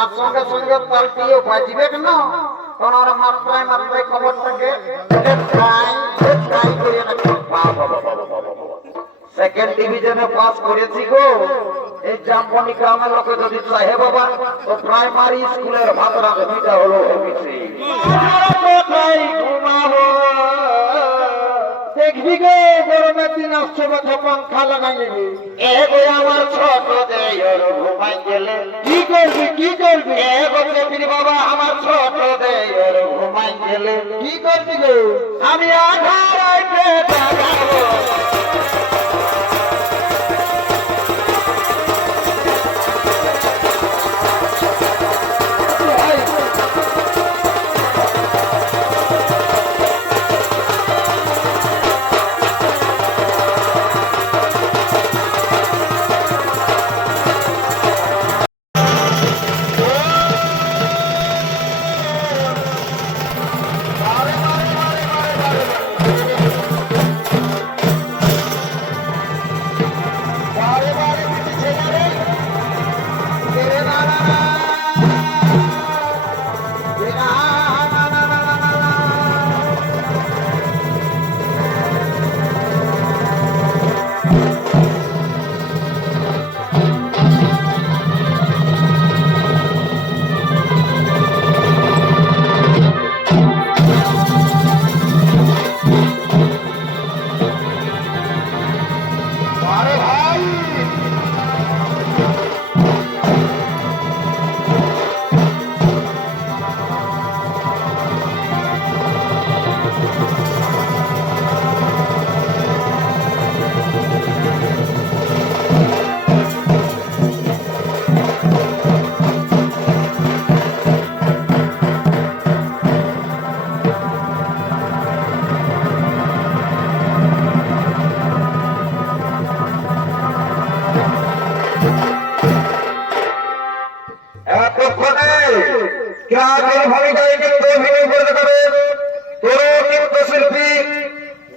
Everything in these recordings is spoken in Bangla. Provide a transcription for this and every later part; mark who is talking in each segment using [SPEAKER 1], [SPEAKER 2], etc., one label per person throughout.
[SPEAKER 1] আর সঙ্গে সঙ্গে পাল্টিয়ে বাজবে কেন? কারণ ওর মাত্রায় মাত্রায় বাবা, বাবা। সেকেন্ড ডিভিশনে পাস করেছি গো। এই জামবনি গ্রামের লোকে যদি চাহে বাবা তো প্রাইমারি স্কুলের ভাত রাঁধুনিটা হলো
[SPEAKER 2] ঘুমাবো। দেখবি গো গরমের দিন আসছে পাংখা লাগাই নেবে
[SPEAKER 1] এগো আমার ছোট দেয়র ঘুমাই গেলে।
[SPEAKER 2] কি করবি কি করবি?
[SPEAKER 1] বাবা আমার ছোট দেয়র ঘুমাই গেলে।
[SPEAKER 2] কি করবি গো?
[SPEAKER 1] আমি আধার আইতে দাঁড়াবো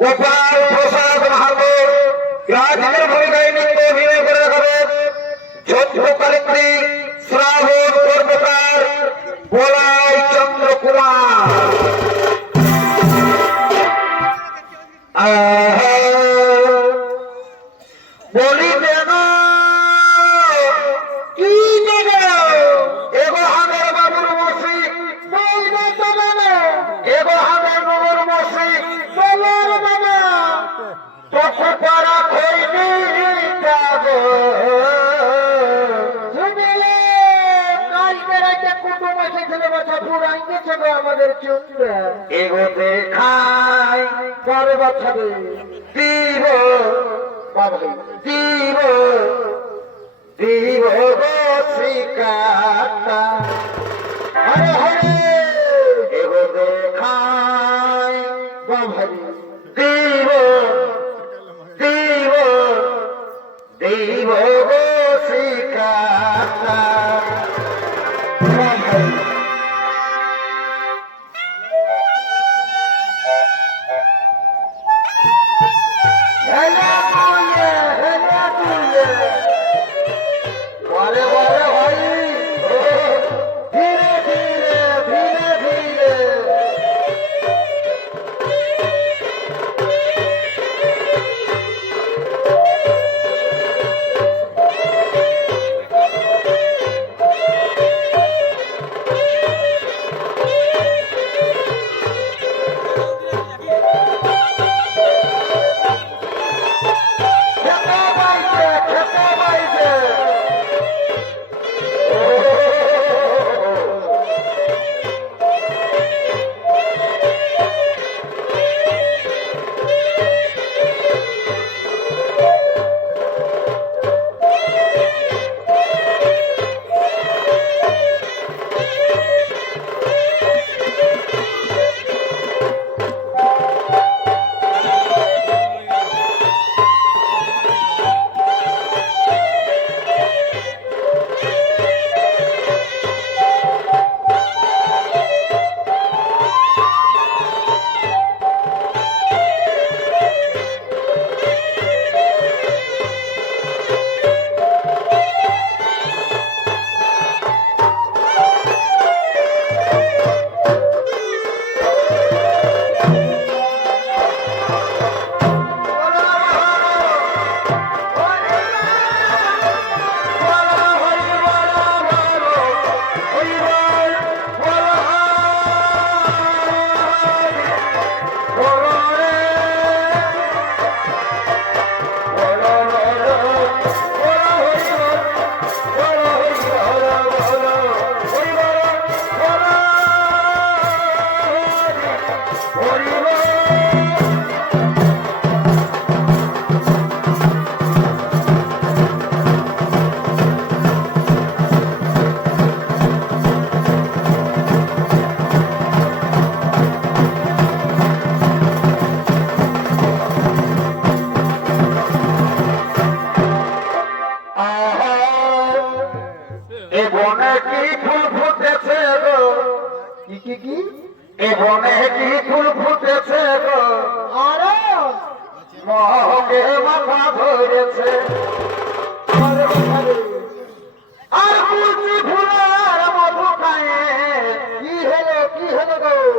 [SPEAKER 1] গোপাল প্রসাদ মাহাতো ক্লাসের ভূমিকায় নৃত্য অভিনয় করে দেখাবে। ঝোঝকালিত্রী শ্রাবণ কর্মকার বলাই চন্দ্র কুমার
[SPEAKER 2] গো
[SPEAKER 1] খাই
[SPEAKER 2] পরে বাচ্চা
[SPEAKER 1] দিব দিব দিব গো
[SPEAKER 2] হরে হরে
[SPEAKER 1] এগোতে খাই
[SPEAKER 2] বাবা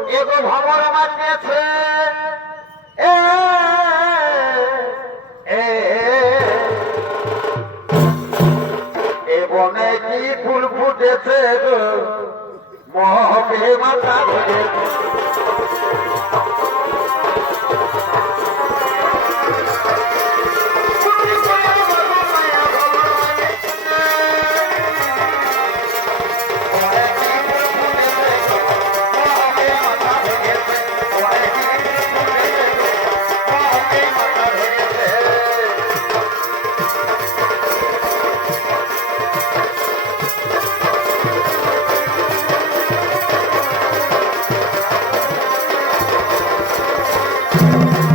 [SPEAKER 1] এগো ভবর আমার এ এ বনে কি ফুল ফুটেছে গো? মহকে মাথা ধরেছে বলে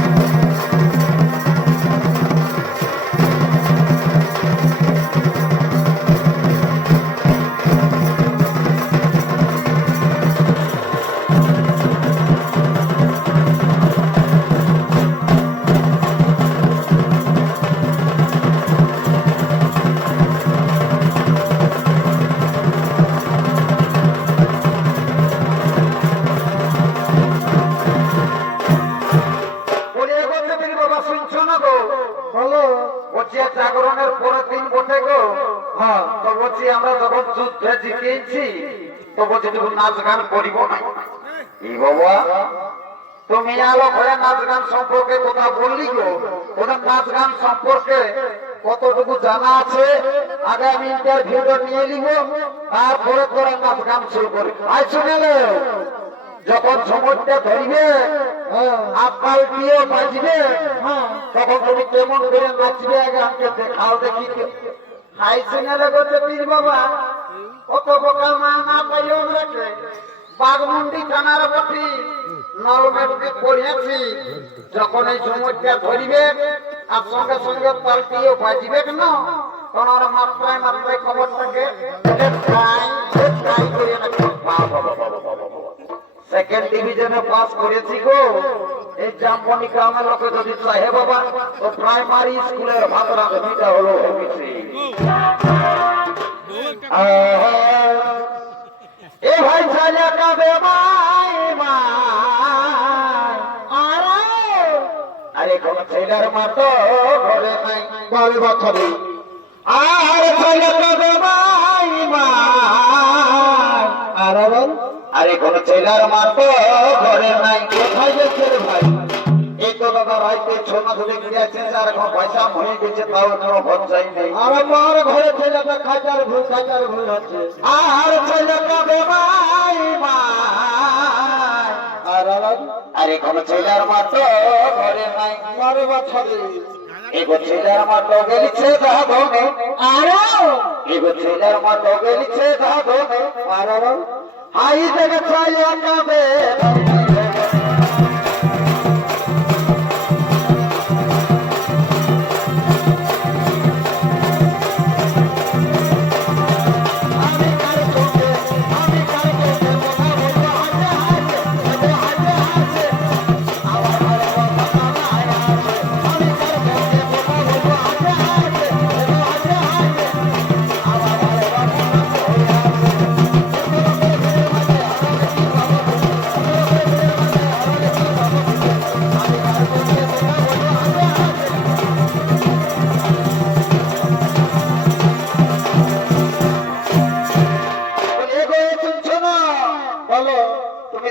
[SPEAKER 1] গান সম্পর্কে কতটুকু জানা আছে আগে আমি ইন্টারভিউটা নিয়ে নিব, তারপরে তোরা নাচ গান শুরু করি আয় শুনে যখন সময়টা ধরিবে দিয়ে বাজবে
[SPEAKER 2] হ্যাঁ
[SPEAKER 1] তখন তুমি কেমন করে নাচবে, আগে আমাকে দেখাও দেখি হাই সিনেলে করছে পীর বাবা, কত বোকা মা না পাইও আমরাকে বাগমুন্ডি থানার বটি নলমেটকে পড়িয়েছি যখন এই সময়টা ধরিবে আর সঙ্গে সঙ্গে পাল্টিও বাজিবে কেন? তখন ওরা মাত্রায় মাত্রায় বাবা বাবা সেকেন্ড ডিভিশনে পাস করেছি গো। এই জামবনি গ্রামের লোকে যদি চাহে বাবা তো প্রাইমারি স্কুলের ভাত রাঁধুনিটা হলো হবিছি এ ছেলের মতো ঘরে নাই
[SPEAKER 2] বল বছরে
[SPEAKER 1] আর চালিয়া কাবে মাই মাই
[SPEAKER 2] আরে
[SPEAKER 1] আরে কোন ছেলের মতো ঘরে নাই।
[SPEAKER 2] কোথায় গেছে ভাই?
[SPEAKER 1] এই তো দাদা রাইতে ছ মাস দেখে আর এখন পয়সা হয়ে গেছে তাও নেই।
[SPEAKER 2] আর আমার ঘরে ছেলেটা ভুল
[SPEAKER 1] আর
[SPEAKER 2] আরে
[SPEAKER 1] কোন ছেলের মাত্র ঘরে নাই।
[SPEAKER 2] আরে বছরে
[SPEAKER 1] এগো ছেলের মতো গেলিছে দাদনে
[SPEAKER 2] আরে
[SPEAKER 1] এগো ছেলের মতো গেলিছে দাদনে
[SPEAKER 2] আরে
[SPEAKER 1] হাই কাবে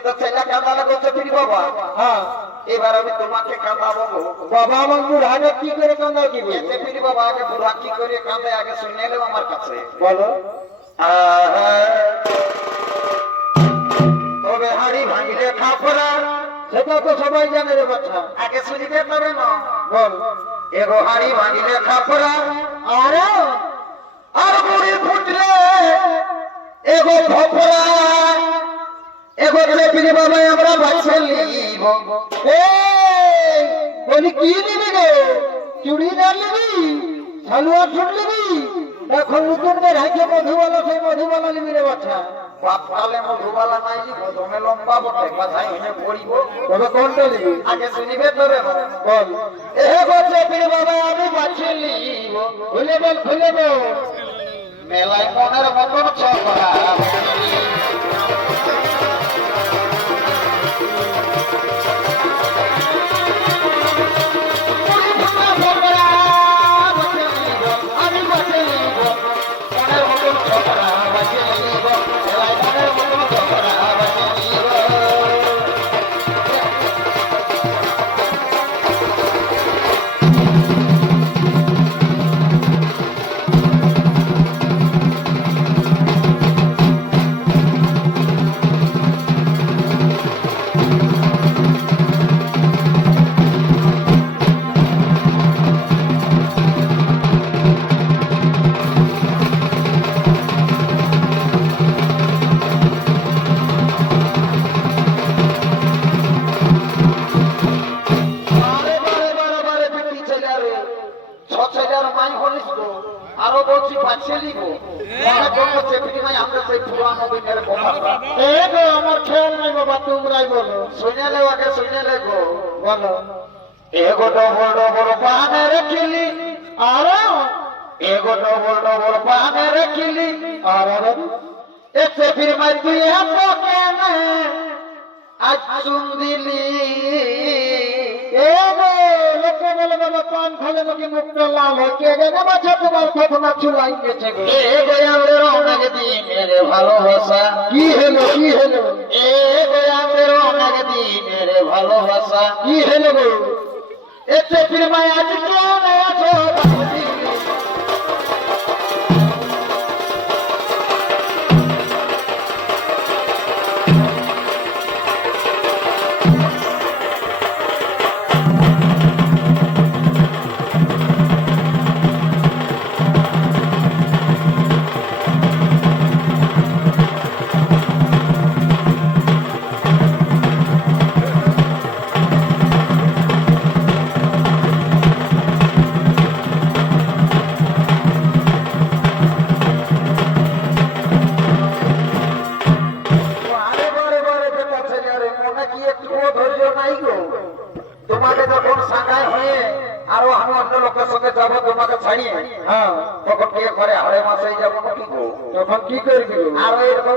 [SPEAKER 1] তো ছেলে কাঁদালে করছ ফিরি বাবা।
[SPEAKER 2] হ্যাঁ।
[SPEAKER 1] এবার আমি তোমাকে কাঁদাবো
[SPEAKER 2] বাবা আমার বুড়াকে কি করে কান্দা কি
[SPEAKER 1] এতে ফিরি বাবা আগে বুড়া কি করে কাঁদে আগে শুনে এলো আমার কাছে।
[SPEAKER 2] বলো।
[SPEAKER 1] তবে হাড়ি ভাঙিলে খাপড়া
[SPEAKER 2] সেটা তো সবাই জানে রে বাচ্চা।
[SPEAKER 1] আগে শুনিতে পারে না।
[SPEAKER 2] বল।
[SPEAKER 1] এগো হাড়ি ভাঙিলে খাপড়া
[SPEAKER 2] আরে
[SPEAKER 1] আর বুড়ি ফুটলে এগো খপড়া। এগো ছেলে বাবা, আমরা লিব
[SPEAKER 2] এই, বলি, কি নিবি রে চুড়ি না নিবি? হালুয়া ছুট নিবি? এখন নতুন বের হয়েছে মধুবালা, সেই মধুবালা নিবি রে বাচ্চা
[SPEAKER 1] পাতকালে মধুবালা নাই জমে লম্বা বটে, কথাই হইনে পড়িব।
[SPEAKER 2] তবে কোনটা নিবি?
[SPEAKER 1] আগে শুনিবে তবে।
[SPEAKER 2] বল। এ বলছে পীর বাবা
[SPEAKER 1] মেলায় মনের মতন ছকরা
[SPEAKER 2] লোকে বাবা পান খালে নাকি মুখটা লাল কে জানে বাচ্চা তোমার ঘটনা চুলাই গেছে গো?
[SPEAKER 1] এগো আমাদের অনেক দিনের ভালোবাসা।
[SPEAKER 2] কি হলো কি হলো?
[SPEAKER 1] এগো আমাদের অনেক দিনের ভালোবাসা।
[SPEAKER 2] কি হলো গো?
[SPEAKER 1] এ চেপির আজ কেন আছো?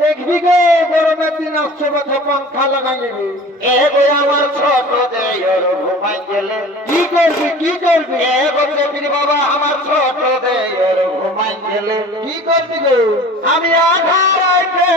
[SPEAKER 2] দেখবি গো গরমের দিন আসছে কথা পাংখা লাগাই নিবি
[SPEAKER 1] এগো আমার ছোট দেয়র ঘুমাই গেলে।
[SPEAKER 2] কি করবি কি করবি?
[SPEAKER 1] এগো চাকরি বাবা আমার ছোট দেয়র ঘুমাই গেলে।
[SPEAKER 2] কি করবি গো?
[SPEAKER 1] আমি আধার আইতে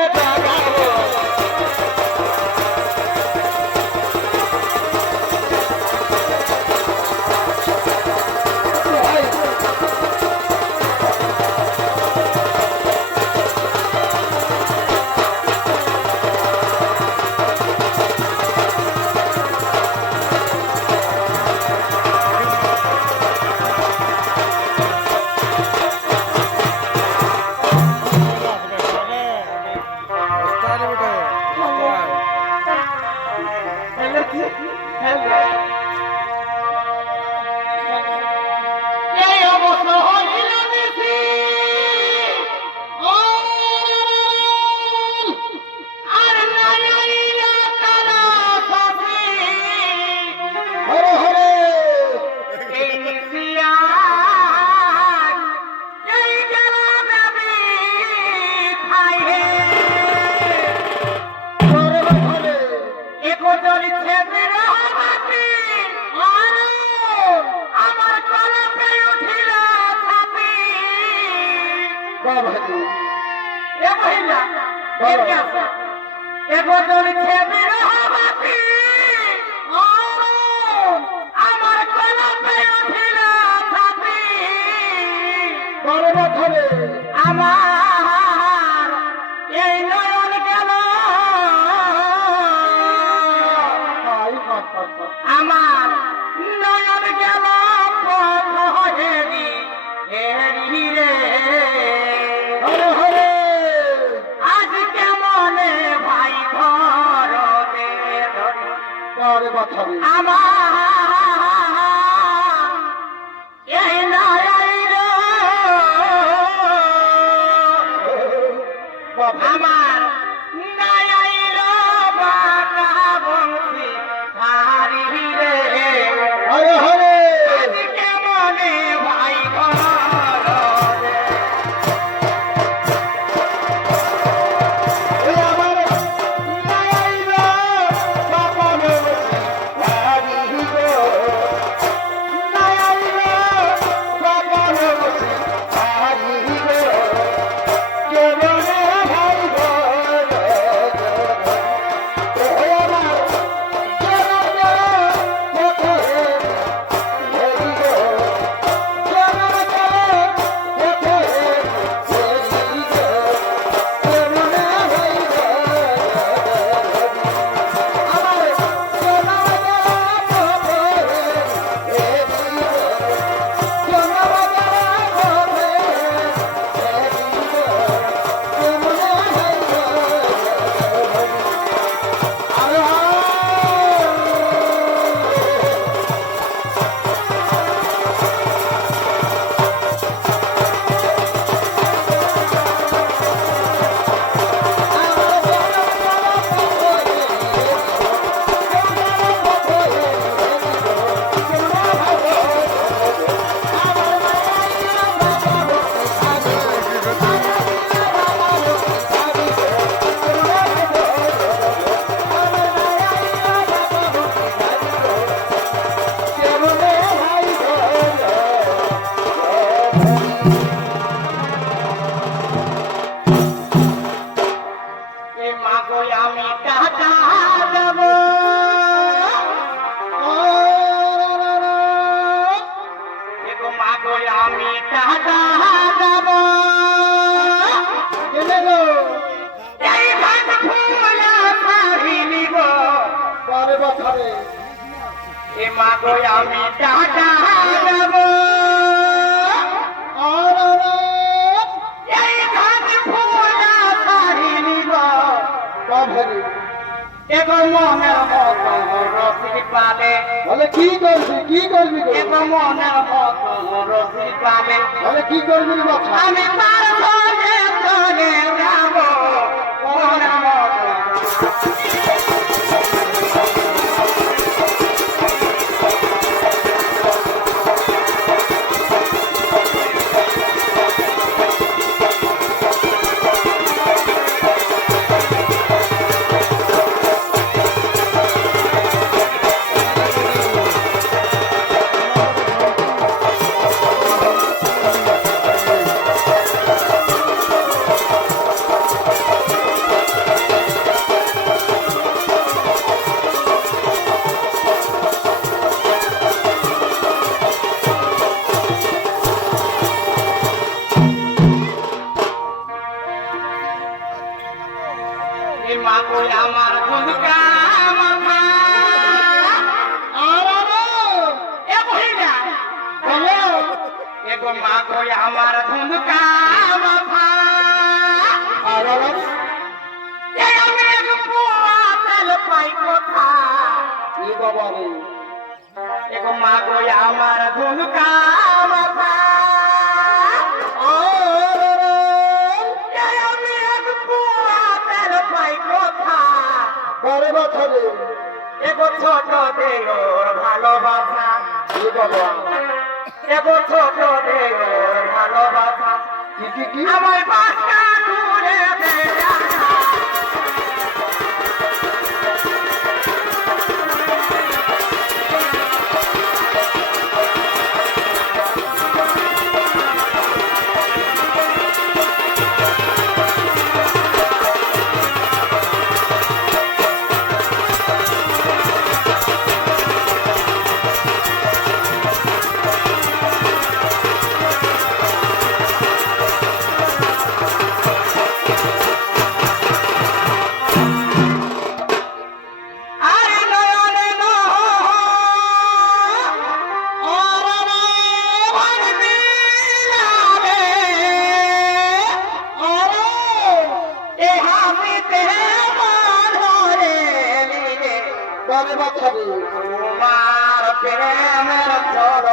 [SPEAKER 1] আমার গুলকা
[SPEAKER 2] মাথা
[SPEAKER 1] এ মহিলা
[SPEAKER 3] এগো মা গো আমার গুলকা মাথা পাই কথা এগো মা গো আমার গুলকা মাথা
[SPEAKER 2] বারো বছরে
[SPEAKER 3] এবছর তোদের ভালোবাসা।
[SPEAKER 2] কি বাবা
[SPEAKER 3] এবছর তোদের ভালোবাসা। আমার বাসা ঘুরে বেড়া তোমার আমার ছলনা